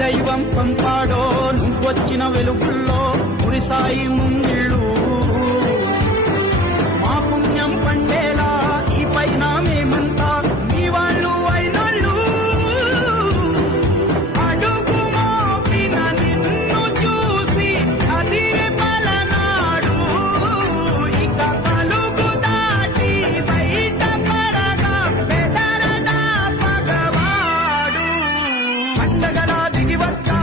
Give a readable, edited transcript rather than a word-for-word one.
దైవం పంపాడో నువ్వొచ్చిన వెలుగుల్లో కురిసాయి ముంగిళ్ళు. మా పుణ్యం పండేలా ఈ పైన మేమంతా మీ వాళ్ళు అయినాళ్ళు. అడుగు మోపిన నిన్ను చూసి అదిరే పలనాడు. ఇక కలుగు దాటి బయట పడగా బెదరడా పగవాడు. పండగలా దిగి వచ్చా